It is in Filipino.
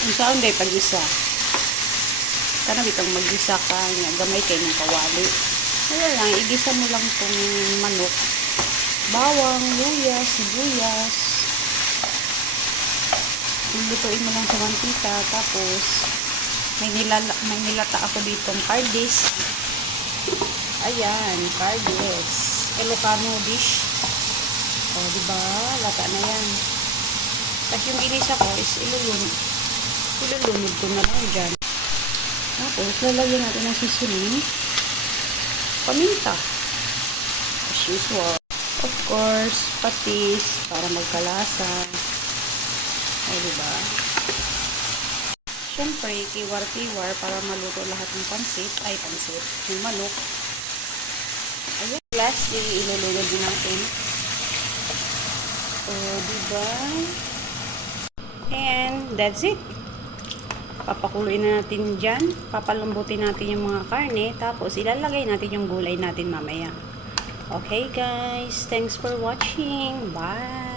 Ang saan day pag-isa. Kana bitang mag-isa ka nga gamay kay ng kawali. Wala lang, igisa mo lang tong manok. Bawang, luya, sibuyas. Lutuin mo lang sa mantika. Tapos, may nilata ako ditong cardis. Ayan, cardis. Ilocano dish. O, diba? Lata na yan. Tapos yung ginisa ko is ilulunod. Ilulunod ko na lang dyan. Tapos, lalagyan natin ng seasoning. Paminta. As usual. Of course, patis para magkalasa. Ay, diba? Siyempre, kiwar-kiwar para maluto lahat ng pansit. Ay, pansit. Yung manok. Ayan. Lastly, ilulunod din natin. O, diba? And, that's it. Papakuloyin na natin dyan. Papalambutin natin yung mga karne. Tapos, ilalagay natin yung gulay natin mamaya. Okay, guys. Thanks for watching. Bye!